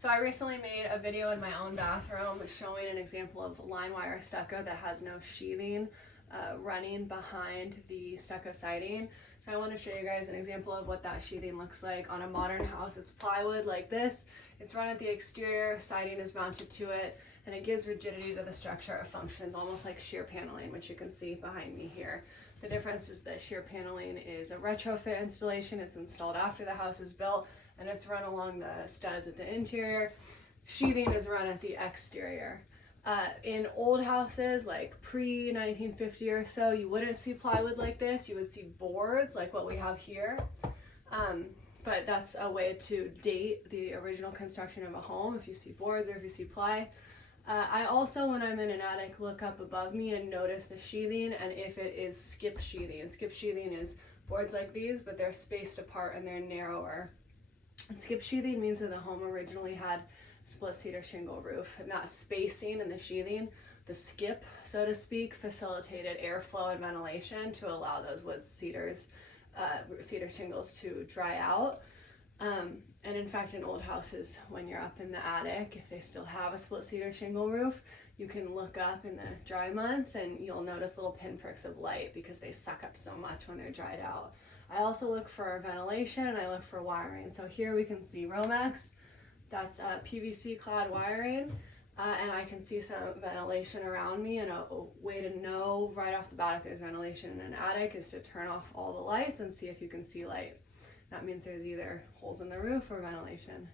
So I recently made a video in my own bathroom showing an example of line wire stucco that has no sheathing running behind the stucco siding. So I want to show you guys an example of what that sheathing looks like on a modern house. It's plywood like this. It's run at the exterior, siding is mounted to it, and it gives rigidity to the structure. It functions almost like shear paneling, which you can see behind me here. The difference is that shear paneling is a retrofit installation. It's installed after the house is built, and it's run along the studs at the interior. Sheathing is run at the exterior. In old houses, like pre-1950 or so, you wouldn't see plywood like this. You would see boards like what we have here. But that's a way to date the original construction of a home, if you see boards or if you see ply. I also, when I'm in an attic, look up above me and notice the sheathing and if it is skip sheathing. And skip sheathing is boards like these, but they're spaced apart and they're narrower. And skip sheathing means that the home originally had split cedar shingle roof, and that spacing and the sheathing, the skip, so to speak, facilitated airflow and ventilation to allow those wood cedar shingles to dry out. And in fact, in old houses, when you're up in the attic, if they still have a split cedar shingle roof, you can look up in the dry months and you'll notice little pinpricks of light because they suck up so much when they're dried out. I also look for ventilation and I look for wiring. So here we can see Romex, that's PVC clad wiring, and I can see some ventilation around me, and a way to know right off the bat if there's ventilation in an attic is to turn off all the lights and see if you can see light. That means there's either holes in the roof or ventilation.